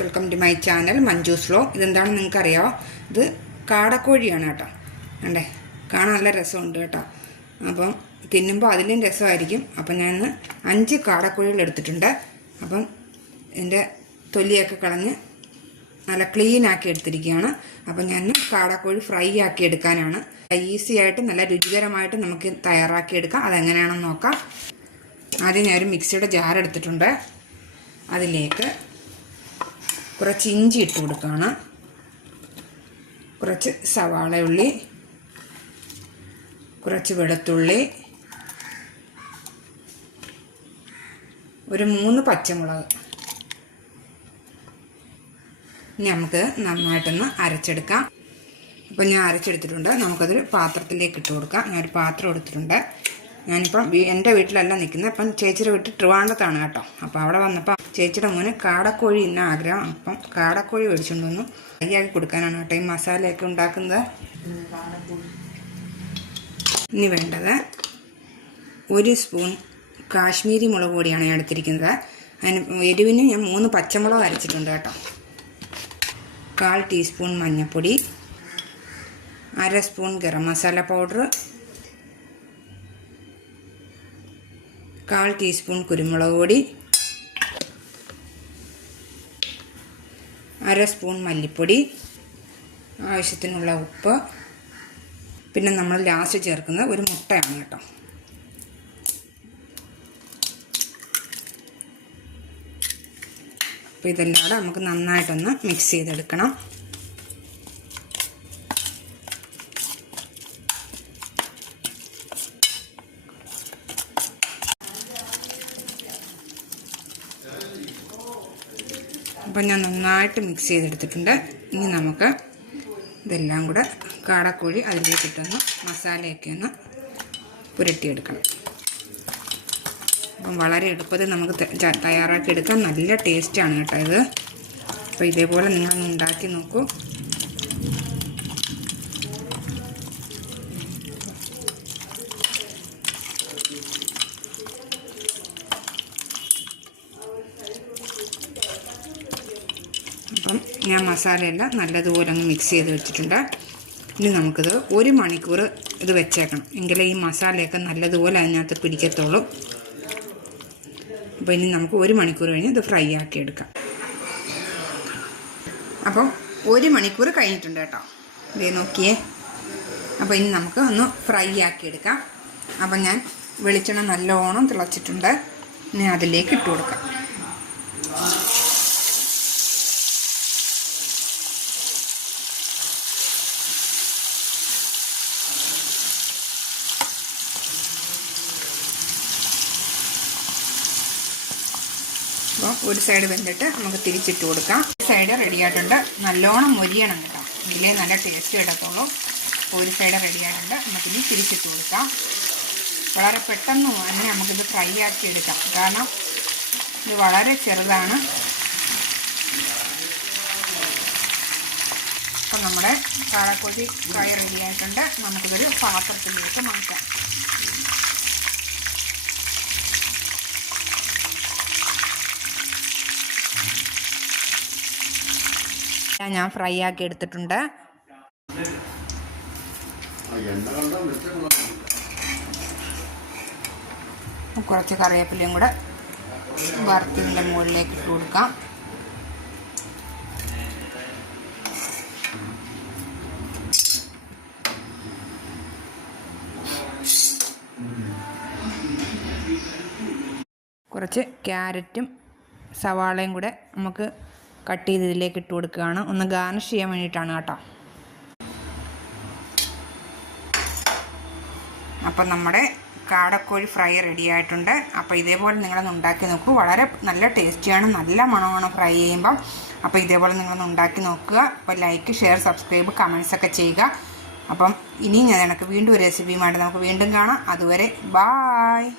Welcome to my channel Manju's vlog. ഇതെന്താണെന്ന് നിങ്ങൾക്കറിയാമോ? ഇത് കാടക്കോഴിയാണ് കേട്ടോ. കണ്ടേ, കാണാൻ നല്ല രസമുണ്ട് കേട്ടോ. അപ്പം തിന്നുമ്പോൾ അതിലും രസമായിരിക്കും. അപ്പം ഞാൻ 5 കാടക്കോഴികൾ എടുത്തിട്ടുണ്ട്. അപ്പം ഇതിൻ്റെ തൊലിയൊക്കെ കളഞ്ഞ് നല്ല ക്ലീനാക്കി എടുത്തിരിക്കുകയാണ്. അപ്പം ഞാൻ കാടക്കോഴി ഫ്രൈ ആക്കി എടുക്കാനാണ്. ഈസി ആയിട്ട് നല്ല രുചികരമായിട്ട് നമുക്ക് തയ്യാറാക്കി എടുക്കാം. അതെങ്ങനെയാണെന്ന് നോക്കാം. ആദ്യം ഞാനൊരു മിക്സിയുടെ ജാർ എടുത്തിട്ടുണ്ട്. അതിലേക്ക് കുറച്ച് ഇഞ്ചി ഇട്ട് കൊടുക്കുകയാണ്, കുറച്ച് സവാള ഉള്ളി, കുറച്ച് വെളുത്തുള്ളി, ഒരു 3 പച്ചമുളക്. ഇനി നമുക്ക് നന്നായിട്ടൊന്ന് അരച്ചെടുക്കാം. അപ്പോൾ ഞാൻ അരച്ചെടുത്തിട്ടുണ്ട്. നമുക്കതൊരു പാത്രത്തിലേക്ക് ഇട്ട് കൊടുക്കാം. ഞാനൊരു പാത്രം എടുത്തിട്ടുണ്ട്. ഞാനിപ്പം എൻ്റെ വീട്ടിലല്ല നിൽക്കുന്നത്. അപ്പം ചേച്ചിയുടെ വീട്ടിൽ ട്രിവാൻഡ്രത്താണ് കേട്ടോ. അപ്പോൾ അവിടെ വന്നപ്പോൾ ചേച്ചിയുടെ മോന് കാടക്കോഴി ഇന്ന ആഗ്രഹം. അപ്പം കാടക്കോഴി മേടിച്ചുകൊണ്ട് വന്നു. ഫ്രൈയാക്കി കൊടുക്കാനാണ് കേട്ടോ ഈ മസാലയൊക്കെ ഉണ്ടാക്കുന്നത്. ഇനി വേണ്ടത് 1 സ്പൂൺ കാശ്മീരി മുളക് പൊടിയാണ് ഞാൻ എടുത്തിരിക്കുന്നത്. അതിന് എരിവിന് ഞാൻ 3 പച്ചമുളക് അരച്ചിട്ടുണ്ട് കേട്ടോ. 1/4 ടീസ്പൂൺ മഞ്ഞൾപ്പൊടി, 1/2 spoon garam masala powder, 1/4 teaspoon കുരുമുളക് പൊടി, 1/2 സ്പൂൺ മല്ലിപ്പൊടി, ആവശ്യത്തിനുള്ള ഉപ്പ്, പിന്നെ നമ്മൾ ലാസ്റ്റ് ചേർക്കുന്നത് ഒരു മുട്ടയാണ് കേട്ടോ. അപ്പോൾ ഇതെല്ലാം കൂടെ നമുക്ക് നന്നായിട്ടൊന്ന് മിക്സ് ചെയ്തെടുക്കണം. അപ്പം ഞാൻ നന്നായിട്ട് മിക്സ് ചെയ്തെടുത്തിട്ടുണ്ട്. ഇനി നമുക്ക് ഇതെല്ലാം കൂടെ കാടക്കോഴി അതിലേക്കിട്ടൊന്ന് മസാലയൊക്കെ ഒന്ന് പുരട്ടിയെടുക്കണം. അപ്പം വളരെ എളുപ്പത്തിൽ നമുക്ക് തയ്യാറാക്കി എടുക്കാം. നല്ല ടേസ്റ്റാണ് കേട്ടോ ഇത്. അപ്പോൾ ഇതേപോലെ നിങ്ങളൊന്ന് ഉണ്ടാക്കി നോക്കൂ. അപ്പം ഞാൻ മസാലയെല്ലാം നല്ലതുപോലെ അങ്ങ് മിക്സ് ചെയ്ത് വെച്ചിട്ടുണ്ട്. ഇനി നമുക്കിത് 1 മണിക്കൂർ ഇത് വെച്ചേക്കണം. എങ്കിലേ ഈ മസാലയൊക്കെ നല്ലതുപോലെ അതിനകത്ത് പിടിക്കത്തുള്ളൂ. അപ്പോൾ ഇനി നമുക്ക് 1 മണിക്കൂർ കഴിഞ്ഞ് ഇത് ഫ്രൈ ആക്കി എടുക്കാം. അപ്പം 1 മണിക്കൂർ കഴിഞ്ഞിട്ടുണ്ട് കേട്ടോ. ഇതേ നോക്കിയേ. അപ്പോൾ ഇനി നമുക്ക് ഒന്ന് ഫ്രൈ ആക്കി എടുക്കാം. അപ്പം ഞാൻ വെളിച്ചെണ്ണ നല്ലോണം തിളച്ചിട്ടുണ്ട്. ഇനി അതിലേക്ക് ഇട്ട് കൊടുക്കാം. അപ്പോൾ ഒരു സൈഡ് വെന്തിട്ട് നമുക്ക് തിരിച്ചിട്ട് കൊടുക്കാം. ഒരു സൈഡ് റെഡി ആയിട്ടുണ്ട്. നല്ലോണം മൊരിയണം കേട്ടോ, ഇതിലേ നല്ല ടേസ്റ്റ് കിട്ടത്തുള്ളൂ. ഒരു സൈഡ് റെഡി ആയിട്ടുണ്ട്. നമുക്കിനി തിരിച്ചിട്ട് കൊടുക്കാം. വളരെ പെട്ടെന്ന് തന്നെ നമുക്കിത് ഫ്രൈ ആക്കി എടുക്കാം. കാരണം ഇത് വളരെ ചെറുതാണ്. അപ്പം നമ്മുടെ കാടക്കോഴി ഫ്രൈ റെഡി ആയിട്ടുണ്ട്. നമുക്കിതൊരു പാത്രത്തിലേക്ക് മാറ്റാം. ഞാൻ ഫ്രൈ ആക്കി എടുത്തിട്ടുണ്ട്. കുറച്ച് കറിവേപ്പിലയും കൂടെ വറുത്തതിൻ്റെ മുകളിലേക്ക് ഇട്ട് കൊടുക്കാം. കുറച്ച് ക്യാരറ്റും സവാളയും കൂടെ നമുക്ക് കട്ട് ചെയ്ത് ഇതിലേക്ക് ഇട്ട് കൊടുക്കുകയാണ്. ഒന്ന് ഗാർണിഷ് ചെയ്യാൻ വേണ്ടിയിട്ടാണ് കേട്ടോ. അപ്പം നമ്മുടെ കാടക്കോഴി ഫ്രൈ റെഡി ആയിട്ടുണ്ട്. അപ്പോൾ ഇതേപോലെ നിങ്ങളൊന്ന് ഉണ്ടാക്കി നോക്കൂ. വളരെ നല്ല ടേസ്റ്റിയാണ്, നല്ല മണമാണ് ഫ്രൈ ചെയ്യുമ്പം. അപ്പോൾ ഇതേപോലെ നിങ്ങളൊന്ന് ഉണ്ടാക്കി നോക്കുക. അപ്പോൾ ലൈക്ക്, ഷെയർ, സബ്സ്ക്രൈബ്, കമൻസൊക്കെ ചെയ്യുക. അപ്പം ഇനിയും ഞാൻ വീണ്ടും ഒരു റെസിപ്പിയുമായിട്ട് നമുക്ക് വീണ്ടും കാണാം. അതുവരെ ബായ്.